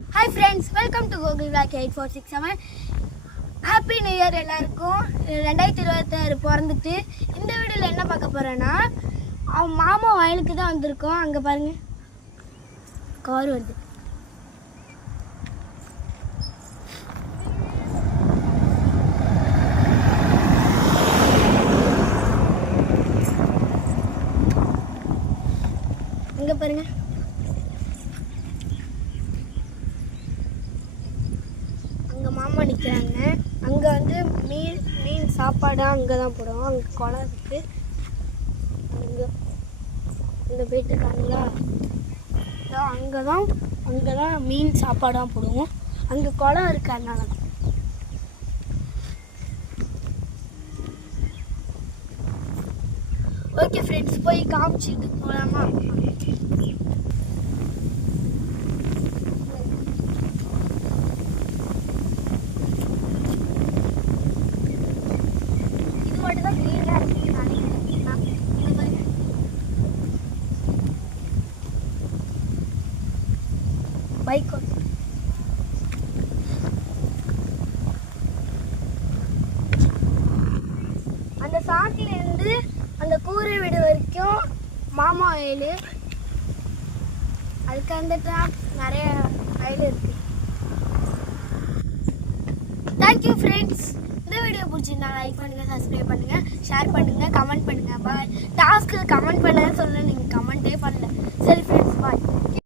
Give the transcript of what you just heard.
Hi friends, welcome to Google Black 8467. Happy New Year எல்லாருக்கும். 2026 பிறந்துட்டு இந்த வீடியோல என்ன பார்க்க போறேன்னா மாமா வயலுக்கு தான் வந்திருக்கோம். அங்க பாருங்க கார் வருது. அங்க பாருங்க மாமா நிற்கிறாங்க. அங்கே வந்து மீன் சாப்பாடு அங்கே தான் போடுவோம். அங்கே குளம் இருக்குது. இந்த போயிட்டு இருக்காங்களா அங்கே தான் மீன் சாப்பாடாக போடுவோம். அங்கே குளம் இருக்குது, அதனால தான். ஓகே ஃப்ரெண்ட்ஸ், போய் காமிச்சிட்டு போகலாமா? பைக் அந்த சாட்டிலேருந்து அந்த கூரை வீடு வரைக்கும் மாமா வயல். அதுக்கு வந்துட்டு நிறைய வயல் இருக்கு. Thank you friends. இந்த வீடியோ பிடிச்சிருந்தா லைக் பண்ணுங்க, சப்ஸ்கிரைப் பண்ணுங்க, ஷேர் பண்ணுங்க, கமெண்ட் பண்ணுங்க. பாய். டாஸ்க்கு கமெண்ட் பண்ண சொல்ல நீங்கள் கமெண்ட்டே பண்ணல.